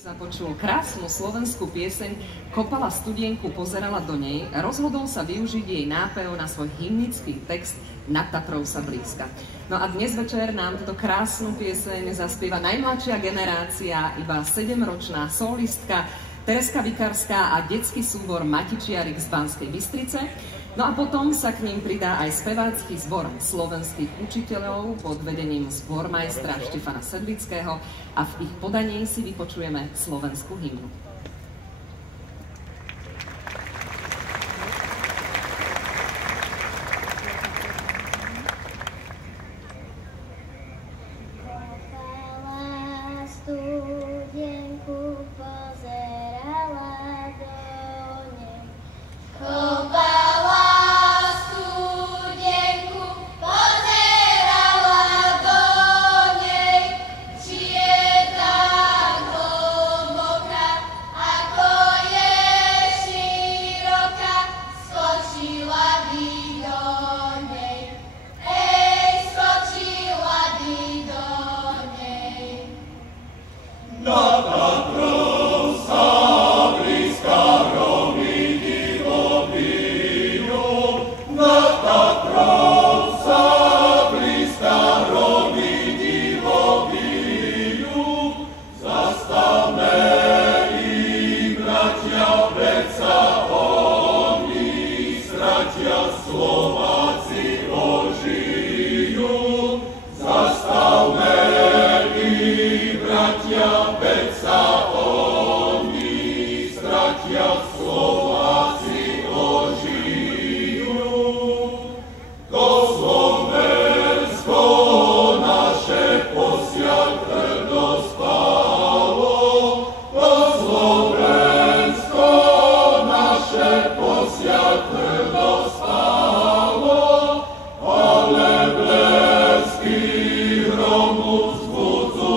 Započul krásnu slovenskú pieseň, kopala studienku, pozerala do nej, rozhodol sa využiť jej nápev na svoj hymnický text Nad Tatrou sa blízka. No a dnes večer nám túto krásnu pieseň zaspieva najmladšia generácia, iba 7-ročná solistka Tereska Vikarská a detský súbor Matičiarik z Banskej Bystrice. No a potom sa k ním pridá aj spevácky zbor slovenských učiteľov pod vedením zbormajstra Štefana Sedlického a v ich podaní si vypočujeme slovenskú hymnu. Hromu vzbudzu